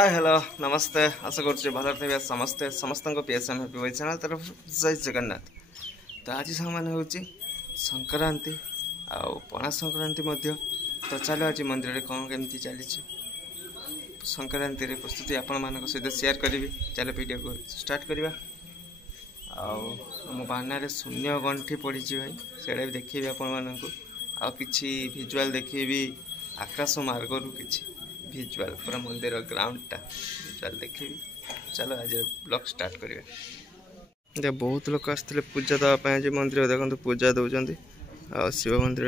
Hi hello नमस्ते आशा कर भल थे समस्ते समस्त पीएसएम हैप्पी बॉय चैनल तरफ जय जगन्नाथ। तो आज सामान हूँ संक्रांति आउ पणा संक्रांति तो चलो आज मंदिर में कौन केमती चली संक्रांति प्रस्तुति आपण मान सहित शेयर करी। चलो वीडियो को स्टार्ट करवा। आम बानारे शून्य गंठी पड़ी भाई से भी देखी आपण मानक आ कि भिजुआल देखी आकाश मार्ग किसी भिजुआल पूरा मंदिर ग्राउंडटा भिजुआल देखी। चलो आज ब्लॉग स्टार्ट करिए। बहुत लोग आसते पूजा देवाई आज मंदिर देखो पूजा दौरान आ शिव मंदिर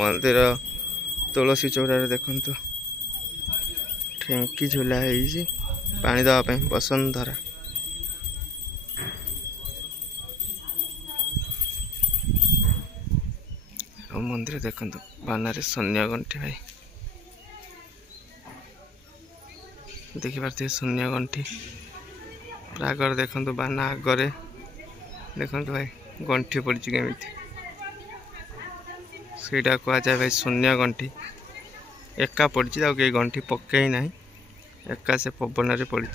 मंदिर तुलसी चौरार देखु ठेंकी झूला है पानी देवाई वसुंधरा। मंदिर देखु बानारे शून्य गंठी भाई देखी पारे शून्य गंठी प्रागर देखो बाना आगे देखो भाई गंठी पड़ी केमी सीटा कह जाए भाई शून्य गंठी एका पड़ी कई गंठी पकई ना एका से पवन में पड़ी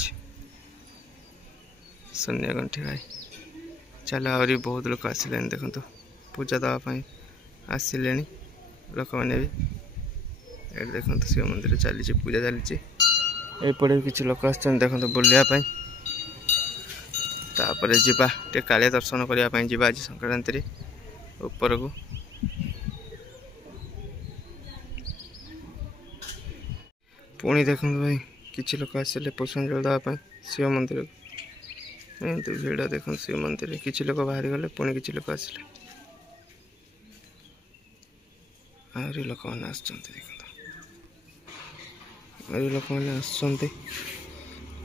शून्य गंठी भाई। चलो आहरी बहुत लोग आसिले देखो पूजा देवाई आसिले लोक मैंने भी ये देखो शिव मंदिर चली पूजा चली एपटे किसी लोक आस देखो बुलायापाई तापर जीवा टे कालिया दर्शन करने जीवा आज संक्रांति ऊपर को। पुणी देखो भाई किसी लोक आसिले पुष्पांजलि देवाई शिव मंदिर को भीड़ देखो शिव मंदिर किसी लोक बाहरी गले पुणी किसी लोक आसिले आहरी लोक मैंने आहरी लोक मैंने आसुँच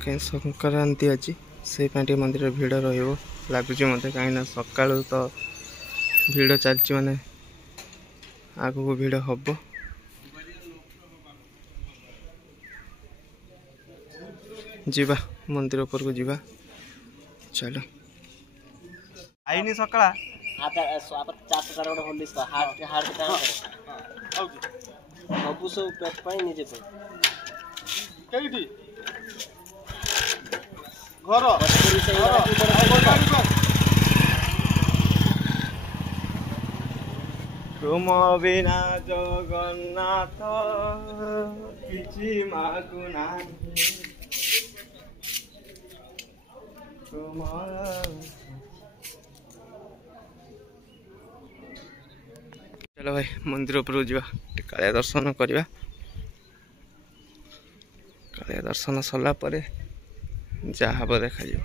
कहीं संक्रांति आज से मंदिर भीड़ रगुच मत कहीं सका तो भीड़ चलती माने आग को भीड़ हम जीवा मंदिर ऊपर को जीवा। चलो आईनी सका सब सब पेट पाई निजे घर तुम बिना जगन्नाथ किछि मागु नाही चलो भाई मंदिर ऊपर जावा कालिया दर्शन करवा। कालिया दर्शन सरला परे जहाँ हम देखा जाए।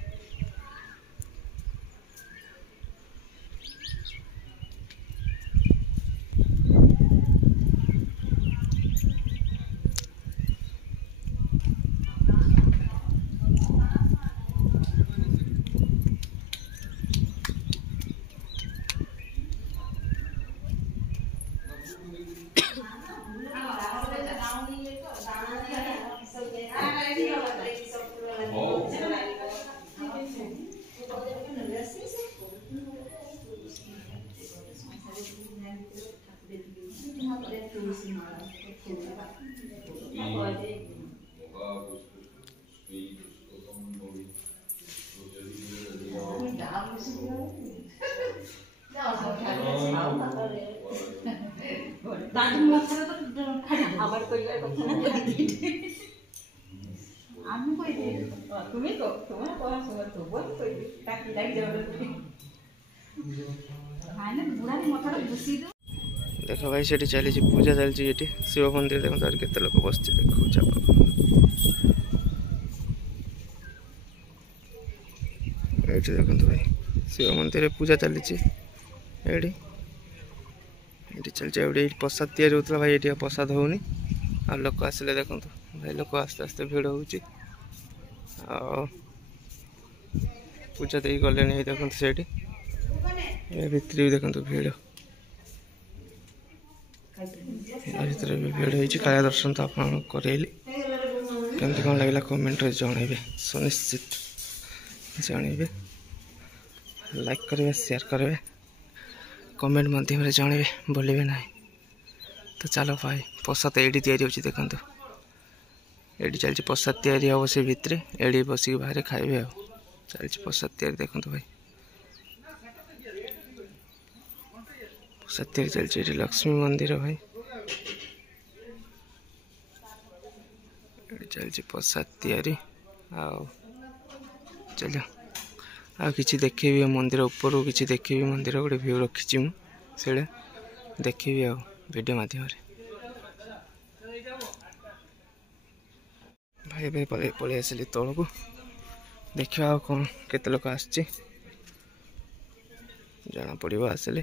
देख भाई से चली पूजा चलती शिव मंदिर देखो तार केते लोक बस देखो ये देखो भाई शिव मंदिर पूजा चली चलती प्रसाद तैयारी होता भाई ये प्रसाद होनी आ लोक आसिले देखो भाई लोक आस्ते आस्ते भीड़ हो पूजा दे गले देखो से भितर भी देखो भीड़ भर भी भीड़ हो कालिया दर्शन तो आप करेली केमती कौन लगे कमेंट जनइबे सुनिश्चित जनइबे लाइक करेंगे शेयर करेंगे कमेंट मध्यम जनइबे बोलेबे ना। तो चलो भाई प्रसाद ये तैयारी होची देखो ये चलती प्रसाद तैयारी हम से भितर ये बसिक बाहर खाइबे चलती प्रसाद तैयारी देखो भाई प्रसाद तैयारी चलती ये लक्ष्मी मंदिर भाई ये चलती प्रसाद तैयारी चलो आ कि देखेबी मंदिर ऊपर कि देखेबी मंदिर गोटे व्यू रखी मुझे देखेबी आ वीडियो माध्यम भाई भाई पलि आसिली तौल को देखा कौन केते लोक आसछि जना पड़ो आसिले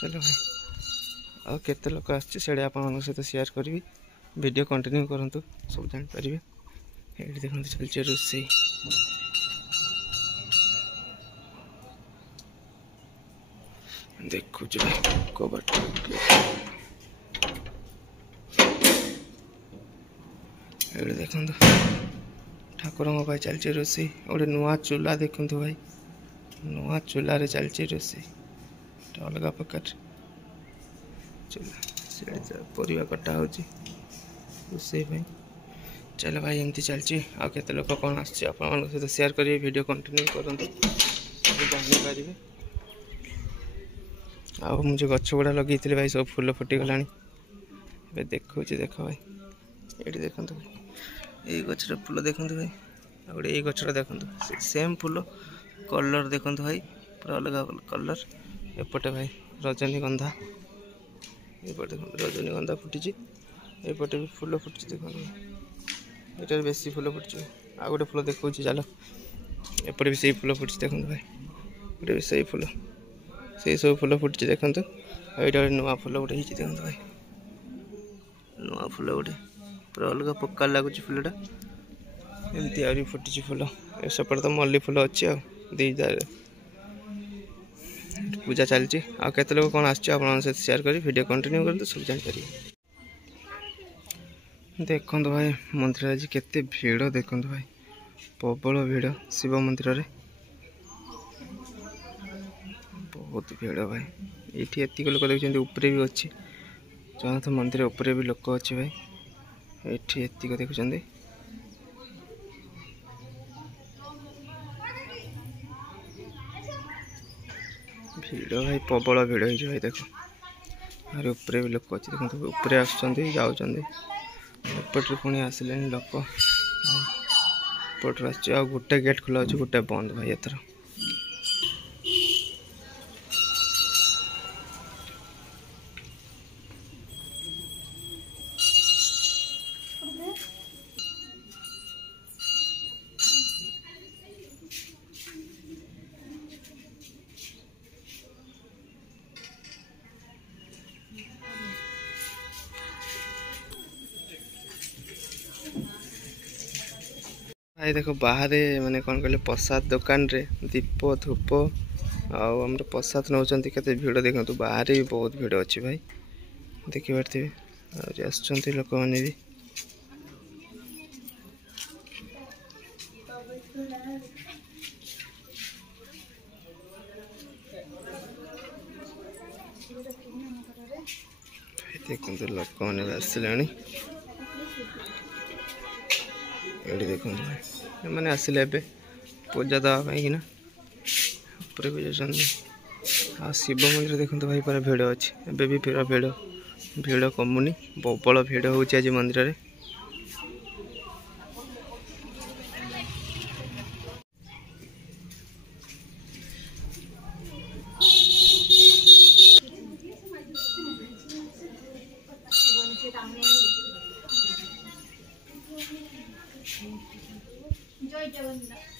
चलो भाई आ केते लोक आसछि सेडे आपन सहित शेयर करी वीडियो कंटिन्यू करंतु सब जान परिबे ये देखो चलছে रोसई देखो कबर देखो ठाकुर चलছে रोसई गोटे नुआ चूल्हा देखु भाई नुआ चूल्हा रे चलছে रोसई अलग प्रकार चूल्हा परिवा कटा हो रोसई भाई चलो भाई एमती चलती आ केते लोक कौन आसछि आपन सहित शेयर करिए वीडियो कंटिन्यू करंतु जानि पारिबे आ मुझे गछ गुड़ा लगे भाई सब फूल फुटी गलानी देखो देख भाई ये देखो ये गचर फूल देखो भाई गोटे ये गचर देखो सेम फूल कलर देखो भाई पूरा अलग कलर एपटे भाई रजनीगंधा एपटे रजनीगंधा फुटी एपटे भी फूल फुटी देखो ये बेसी फूल फुटी आ गोटे फूल देखो चलो एपटे भी सही फूल फुटी देखो भाई गोटे भी सही फूल से सब फूल फुटी देखो ये नुआ फूल गोटे देखो भाई नुआ फूल गोटे पूरा अलग प्रकार लगुच फूलटा एमती आ फुटी फूल सेपटे तो मल्ली फूल अच्छी आदार पूजा चलती आ केते लोक कौन आसछि आपन सहित शेयर करी वीडियो कंटिन्यू करते सब जान पारिबे देखो भाई मंदिर आज केते भीड़ देखो भाई प्रबल भीड़ शिव मंदिर रे बहुत भीड़ भाई ये एतिक लोक देखते ऊपर भी अच्छी जगन्नाथ मंदिर ऊपर भी लोक अच्छे भाई ये एतिक देखुं भीड़ भाई प्रबल भीड़ हो भाई देखो अरे ऊपर भी लोक अच्छे देखो ऊपर आसपटे पुणी आसिले लोक पटर आ गोटे गेट खोला अच्छे गोटे बंद भाई एथर भाई देखो बाहर माने कौन कहले प्रसाद दुकान रे दीप धूप आम प्रसाद नौ के भीड़ देखो बाहर भी बहुत भीड़ अच्छी भाई देखिए आसुँच लोक मैंने भी देखो लोक मैंने आसिले ये देखो मैंने आसिले पूजा देवाई ना ऊपर भी जाए शिव मंदिर देखो भाई पूरा भीड़ अच्छी एबे भी पूरा भीड़ कमुनी प्रबल भीड़ हो आज मंदिर रे जय जगन्नाथ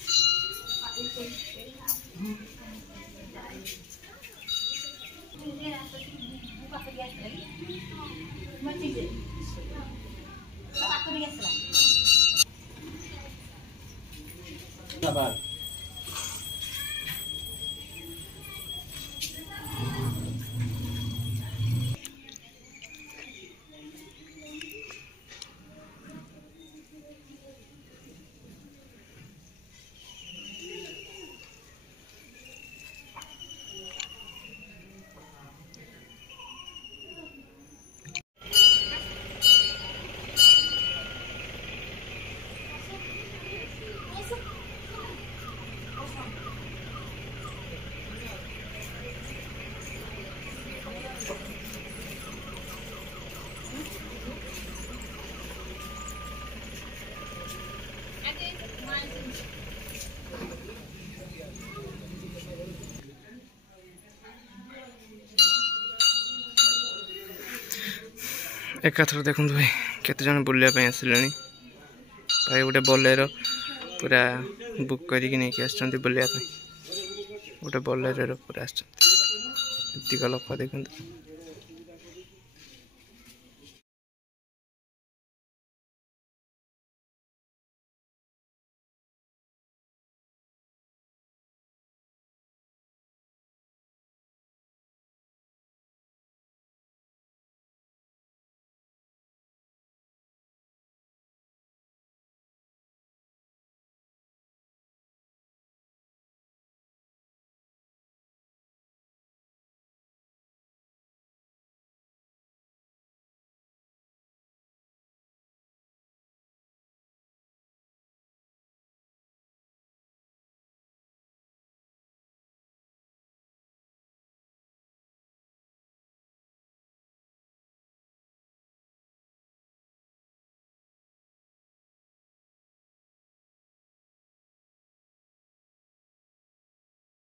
एकाथर देखो भाई केते जन बुलाया आसिले भाई गोटे बोलेरो पूरा बुक करके नहीं आसछन्ती बुलाया गोटे बोलेरो पूरा आसछन्ती लोक देखो।